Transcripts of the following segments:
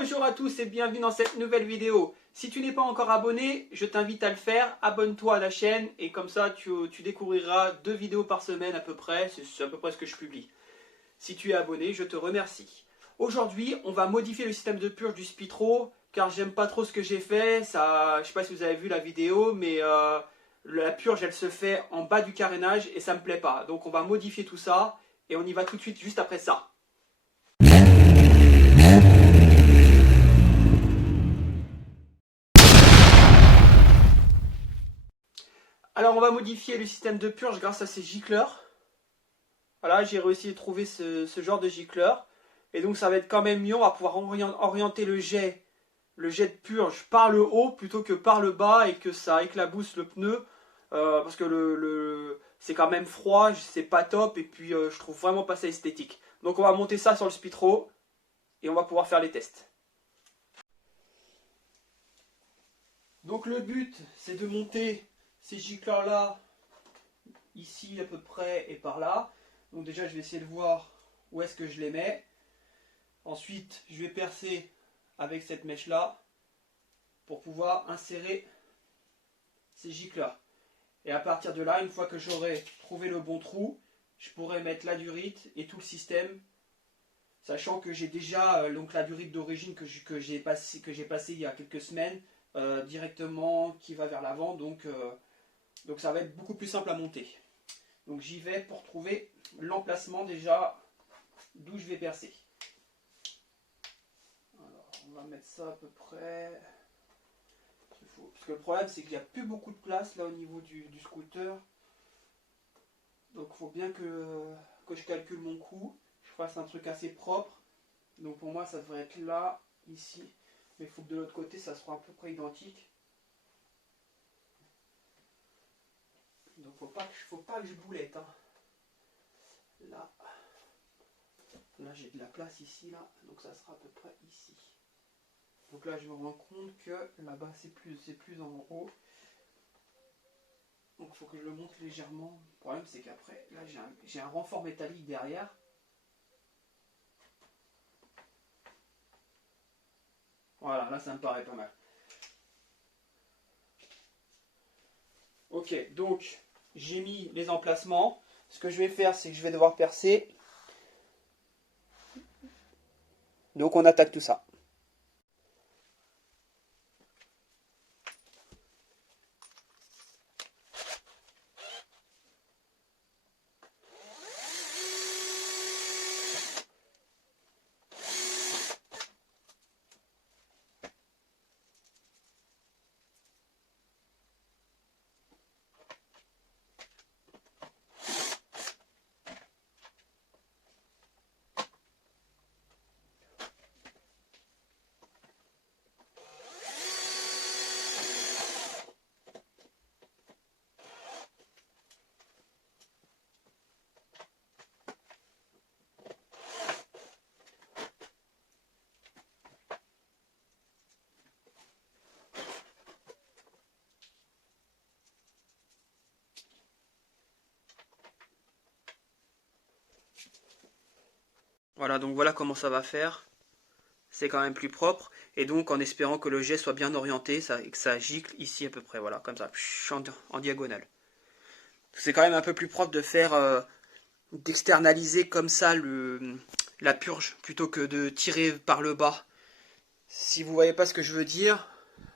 Bonjour à tous et bienvenue dans cette nouvelle vidéo. Si tu n'es pas encore abonné, je t'invite à le faire. Abonne-toi à la chaîne et comme ça tu découvriras 2 vidéos par semaine à peu près. C'est à peu près ce que je publie. Si tu es abonné, je te remercie. Aujourd'hui, on va modifier le système de purge du Spitro car j'aime pas trop ce que j'ai fait. Ça, je sais pas si vous avez vu la vidéo, mais la purge elle se fait en bas du carénage et ça me plaît pas. Donc on va modifier tout ça et on y va tout de suite juste après ça. Alors on va modifier le système de purge grâce à ces gicleurs. Voilà, j'ai réussi à trouver ce genre de gicleur. Et donc ça va être quand même mieux, on va pouvoir orienter le jet de purge par le haut plutôt que par le bas et que ça éclabousse le pneu. Parce que c'est quand même froid, c'est pas top et puis je trouve vraiment pas ça esthétique. Donc on va monter ça sur le Spitro et on va pouvoir faire les tests. Donc le but c'est de monter ces gicleurs là, ici à peu près et par là. Donc déjà je vais essayer de voir où est-ce que je les mets. Ensuite je vais percer avec cette mèche là pour pouvoir insérer ces gicleurs. Et à partir de là, une fois que j'aurai trouvé le bon trou, je pourrai mettre la durite et tout le système, sachant que j'ai déjà donc la durite d'origine que j'ai passé il y a quelques semaines directement qui va vers l'avant, donc ça va être beaucoup plus simple à monter. Donc j'y vais pour trouver l'emplacement déjà d'où je vais percer. Alors on va mettre ça à peu près. Parce que le problème c'est qu'il n'y a plus beaucoup de place là au niveau du scooter. Donc il faut bien que je calcule mon coup. Je fasse un truc assez propre. Donc pour moi ça devrait être là, ici. Mais il faut que de l'autre côté ça soit à peu près identique. Donc faut pas que je boulette. Hein. Là j'ai de la place ici là. Donc ça sera à peu près ici. Donc là je me rends compte que là-bas c'est plus en haut. Donc il faut que je le monte légèrement. Le problème c'est qu'après, là j'ai un renfort métallique derrière. Voilà, là ça me paraît pas mal. Ok, donc j'ai mis les emplacements. Ce que je vais faire c'est que je vais devoir percer. Donc on attaque tout ça. Voilà, donc voilà comment ça va faire. C'est quand même plus propre. Et donc en espérant que le jet soit bien orienté et que ça gicle ici à peu près. Voilà, comme ça, en diagonale. C'est quand même un peu plus propre de faire, d'externaliser comme ça la purge plutôt que de tirer par le bas. Si vous voyez pas ce que je veux dire,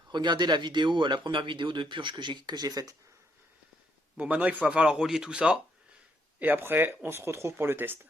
regardez la vidéo, la première vidéo de purge que j'ai faite. Bon, maintenant il va falloir relier tout ça. Et après, on se retrouve pour le test.